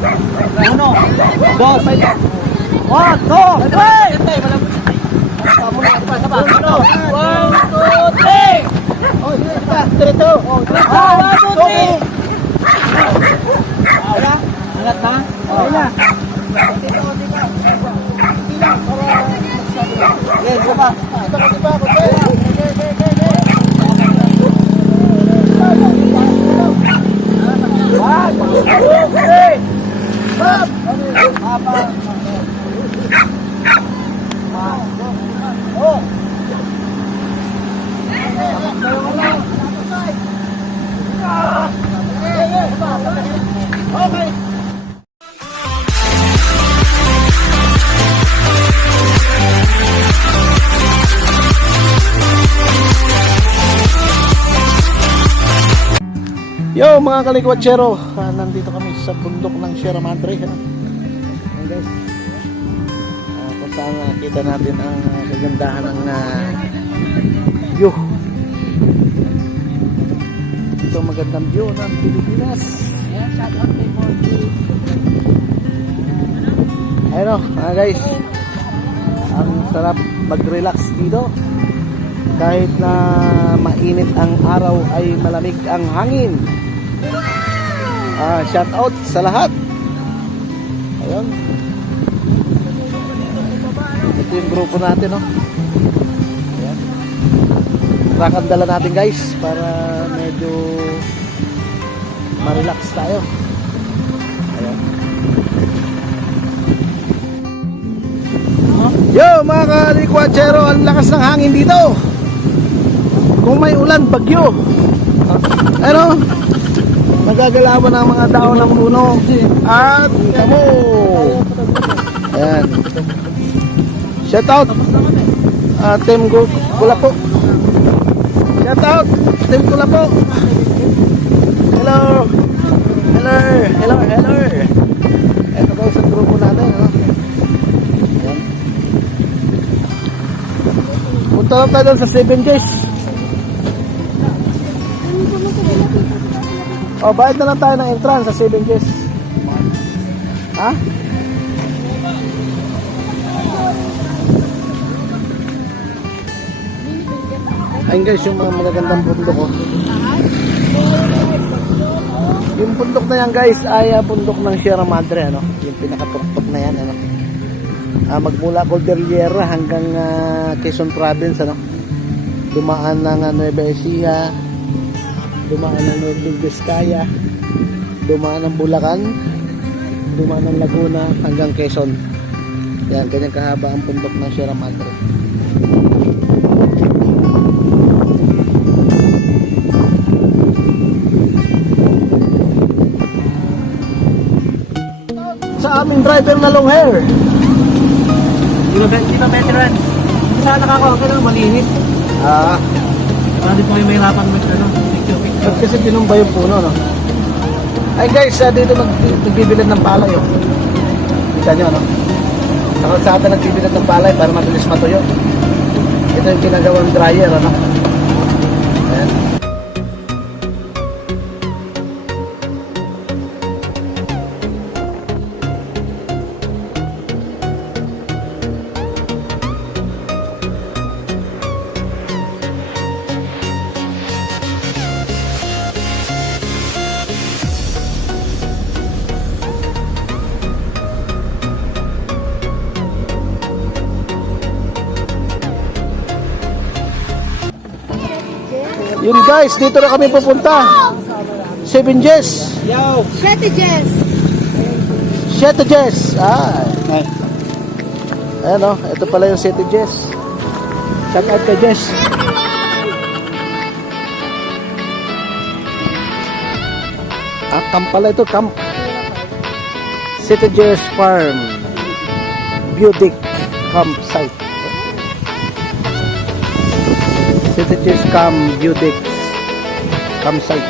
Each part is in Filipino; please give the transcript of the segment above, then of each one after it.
Uno, dos, one, two, three. One, two, three. Oh, diretso. One, two, three. Angat na. Okay na. Yes, sapa. One, two, three. Okay. Yo mga kalikwatsero, nandito kami sa bundok ng Sierra Madre. Ayan guys, kung saan nakita natin ang kagandahan ng view. Ito magandang view ng Pilipinas. Ayun o guys, ang sarap mag-relax dito. Kahit na mainit ang araw ay malamig ang hangin. Shout out sa lahat. Ayun. Ito yung grupo natin, no? Ayan. Rakandala natin guys para medyo ma-relax tayo. Ayan. Yo mga kalikwatsero, ang lakas ng hangin dito. Kung may ulan, bagyo. Ano? Nagagalawan ang mga dahon ng puno. At kamo. Ayan. Shout out. Team Kulapo. Shout out. Team Kulapo. Hello. Hello. Hello. Hello. Ito guys ang grupo natin. Ano? Ayan. Punta lang tayo sa 7 days. O, bayad na lang tayo ng entrance sa 7 days. Ha? Ayun guys, yung mga magagandang bundok ko. Yung bundok na yan guys ay bundok ng Sierra Madre, ano? Yung pinakatuktok na yan, ano? Magmula Cordillera hanggang Quezon Province, ano? Dumaan ng Nueva Ecija, dumaan ng Nueva Vizcaya, dumaan ng Bulacan, dumaan ng Laguna hanggang Quezon. Yan, ganyan kahaba ang bundok ng Sierra Madre. Sa aming driver na long hair, veteran, saan nakakawag ka ng malinis? Hindi po kayo mahirapan picture. Kasi pinumba yung puno, no? Ay guys, dito nagbibilad ng palay, oh. Kita nyo, no? Sa kalsada nagbibilad ng palay para mabilis matuyo. Ito yung ginagawang dryer, ano? Ayan. Yun guys, dito na kami pupunta. 7 Jess. Yo. 7 Jess. 7 Jess. Ayan o, ito pala yung 7 Jess. Shout out kay Jess. Camp pala ito, camp. 7 Jess Farm Beauty Campsite. Just come Beauty Campsite.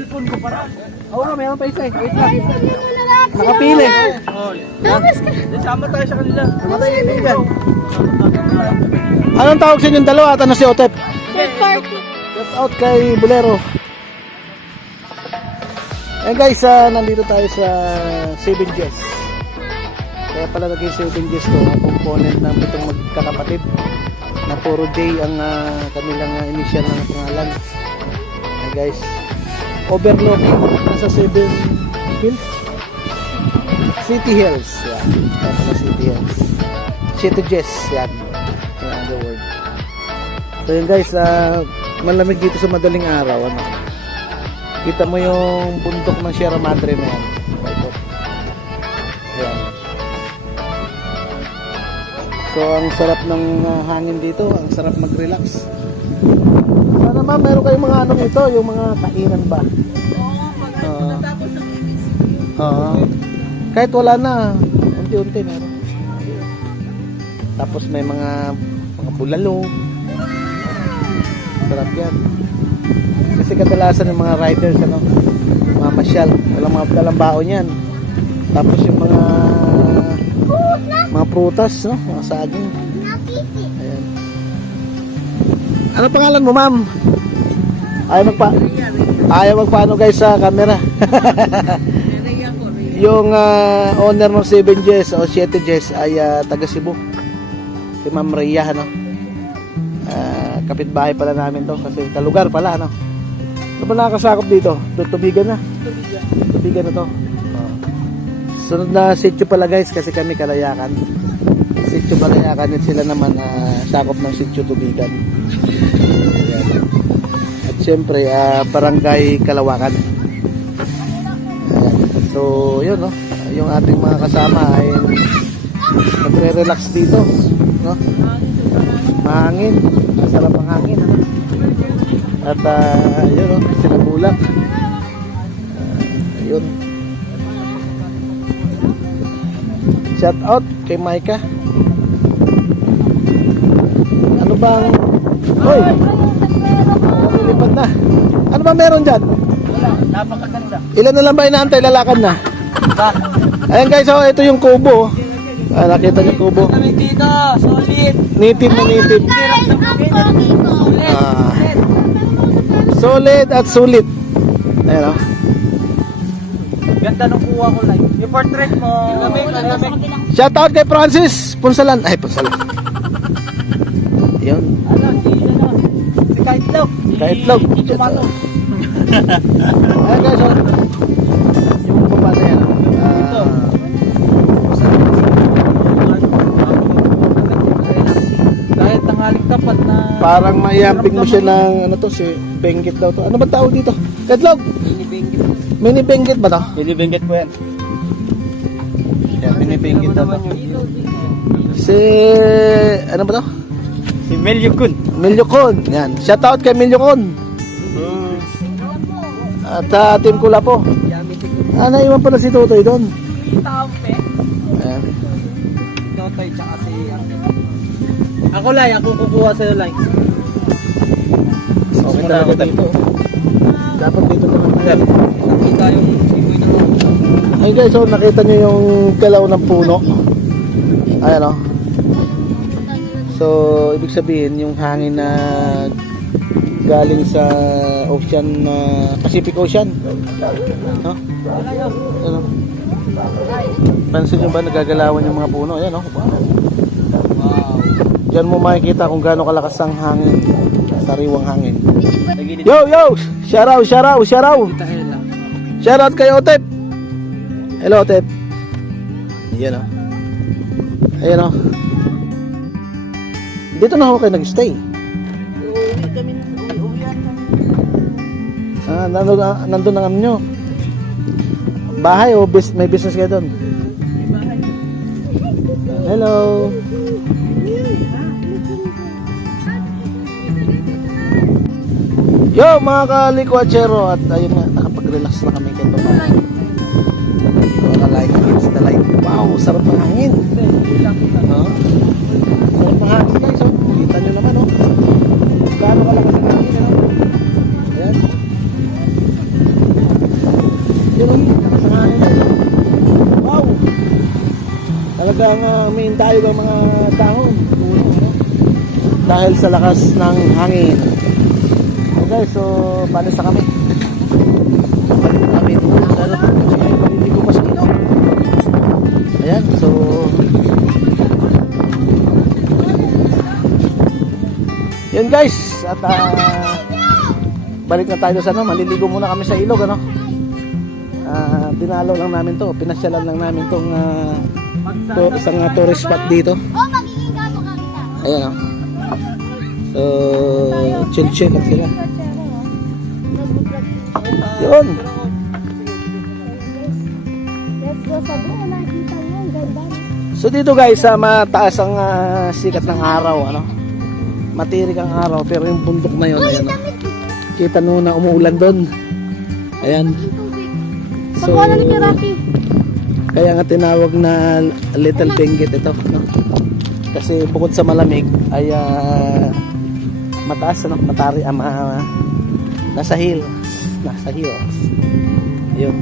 cellphone ko para. Oo nga, meron pa isa eh. Wait lang. Guys, kami yung lalaki. Nakapili. Oh, Tapos ka. sama tayo sa kanila. Namatay yung ibig dyan. Anong tawag sa inyong dalawa at ano si Otep? Third party. Shout out kay Bolero. Ayan guys, nandito tayo sa 7Gs. Kaya pala naging 7Gs to, ang component ng itong magkakapatid na puro J ang kanilang initial ng pangalan. Ayan guys, overlooking nasa 7 Hills. City Hills. Yan. Kaya pala City Hills. 7Gs. Yan. Yan ang the word. So yun guys, malamig dito sa madaling araw. Ano? Kita mo yung bundok ng Sierra Madre na yan. Ayan. So ang sarap ng hangin dito, ang sarap mag-relax. Sana ma'am, meron kayong mga ano dito, yung mga kainan ba? Oo. Kahit wala na, unti-unti meron. Tapos may mga bulalo. Sarap yan. Kasi kadalasan ng mga riders mamasyal, walang mga dalang baon yan. Tapos yung mga prutas, no? Mga saging. Ayan. Ano pangalan mo, ma'am? Ayaw magpaano guys sa camera. Yung owner ng 7Gs o 7Gs ay taga Cebu. Si Ma'am Rhea, no? Kapitbahay pala namin to kasi kalugar pala, no? Ano ba nakakasakop dito? Tubigan na. Tubigan na to. Sunod na sityo pala guys kasi kami Kalayakan. Sityo Kalayakan at sila naman sakop ng sityo Tubigan. Ayan. At syempre barangay Kalawakan. Ayan. So yun, no? Yung ating mga kasama ay nagre-relax dito, no? Mahangin. Masarap ang hangin, no? At yun, no? Sila bulak. Yun. Shout out kay Maika. Ano bang hoy, lumilipad na. Ano ba meron dyan? Wala, napakaganda. Ilan na lang ba inaantay, lalakan na? Ayan guys, oh, ito yung kubo. Nakita niyo kubo. Kami dito, solid. Native na native. Guys, ang pogi ko. Solid at sulit. Ayan, oh. Ganda nung kuha ko like. Yung portrait mo. Kami. Shout out kay Francis Punsalan. Ay, Punsalan. Yun. Si Kaitlog. Kaitlog. Shout out. Ayan guys, oh. Yung baba na yan. Kahit tanghaling tapat na. Parang maiamping mo siya ng ano to, si Benggit daw to. Ano ba tawag dito? Kaitlog. Binibinggit. Mini Benggit ba to? Binibinggit po yan. Yan, mini Benggit daw to. Si ano ba to? Si Melio Kun. Milyokon. Yan. Shout out kay Milyokon. At Team Kulapo. Naiwan pala si Totoy doon. Tampe. Ayan. Totoy tsaka si ako Lai, ako kukuha sa'yo Lai. Okay talaga dito. Dapat dito naman tayo. Nakita yung simoy na Ayun guys, so nakita nyo yung galaw ng puno. Ayan o. So, ibig sabihin, yung hangin na galing sa ocean, Pacific Ocean. No? Ano? Pansin nyo ba nagagalawan yung mga puno? Ayan o. wow. Diyan mo makikita kung gaano kalakas ang hangin. Sariwang hangin. Nagilid. Yo, yo! Shout out, shout out, shout out! Kita lang. Shout out kay Otep! Hello, Otep. Ayan o. Ayan o. Dito na ako kayo nag-stay. Uuwi kami. Uuwian kami. Nandun ang nyo. Bahay o may business kayo doon? Hello. Yo mga kalikuatsero, at ayun nga, nakapag-relax na kami kay Papa. Like against the light. Wow, sarap ng hangin. No? Sarap ng hangin guys, oh. Kita nyo naman, oh. Gaano kalakas ang hangin, ano? Ayan. Yun ang lakas ng hangin guys. Wow! Talagang umiintayog ang mga dahon. Dahil sa lakas ng hangin. So guys, so palis na kami. Kami doon sa hindi ko pa sa ilog. Ayan, so yun guys, at balik na tayo sa ano, maliligo muna kami sa ilog ano. Dinalaw lang namin to, pinasyalan lang namin tong isang tourist spot dito. Oh, magiging gato ka kita. Ayan oh. So, chill lang sila. Yun. Let's go sa doon. Nakikita yun. Ganda. So dito guys, mataas ang sikat ng araw ano. Matirik ang araw pero yung bundok na yun, ayan oh. Kita nyo na umuulan doon. Ayan. So, Pagkuha ni Rocky. kaya nga tinawag na Little Benguet ito no? Kasi bukod sa malamig ay mataas ano, matari nasa hills yun.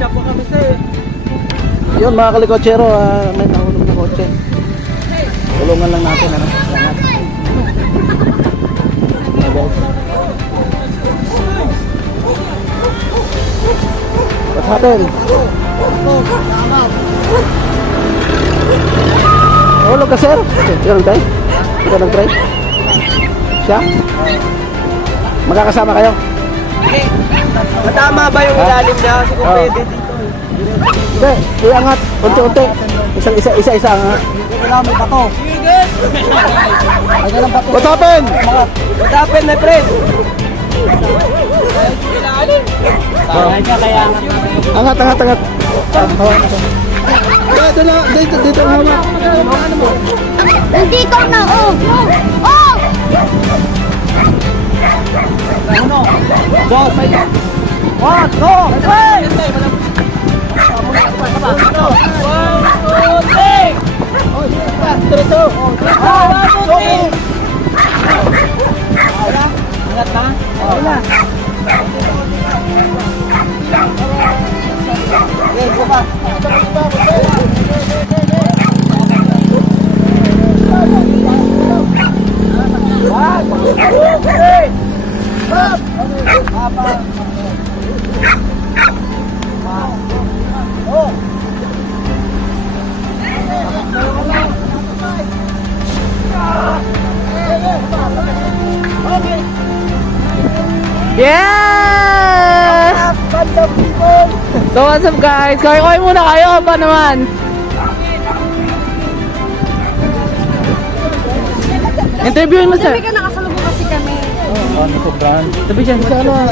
Siya po kami sir. Yun mga kalikotsero, may nahulog na kotse. Tulungan lang natin ano. Salamat. Ayan, guys. What happened? Nahulog ka sir? Ikaw nag-try? Ikaw nag-try? Siya? Magkakasama kayo? Matama ba yung ilalim niya? Kasi kung pwede dito. Hindi, iangat. Unti-unti. Isa angat. Kailangan may bato. Ay, kailangan bato. What happened? What happened, my friend? Kaya Angat. Dito na hawak. Hindi ikaw na. Oh! Oh! Uno, dos, one, go! Hey! Angat na? Wala. Okay, go pa. Yes! So what's up guys? Kaway muna kayo pa naman. Interviewin mo sir. Sabi ka nakasalubong kasi kami. Tabi dyan. Sana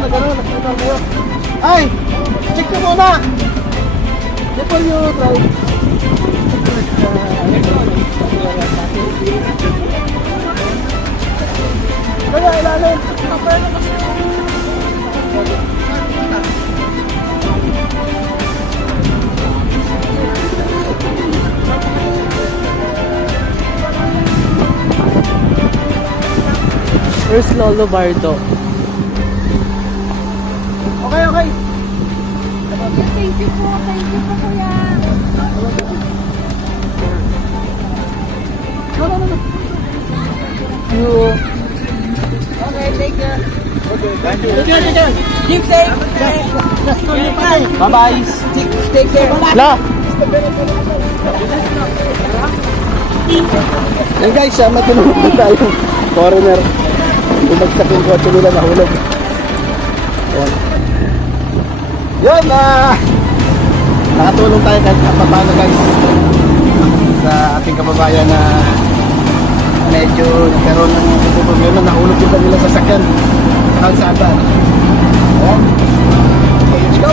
nagkaroon kayo. Ay! Check ko muna! Before you try. Kaya ilalim. Where's Lolo Bardo? Okay. Thank you po kuya. Keep safe. Bye-bye. Take care. La! Yan guys, matulog na tayo. Foreigner. Bumagsak yung kotse nila, nahulog. Yan. Yun, nakatulong tayo kahit paano guys sa ating kababayan na medyo nagkaroon ng problema, nahulog yung kanilang sasakyan sa kalsada. Ayan. Okay, let's go.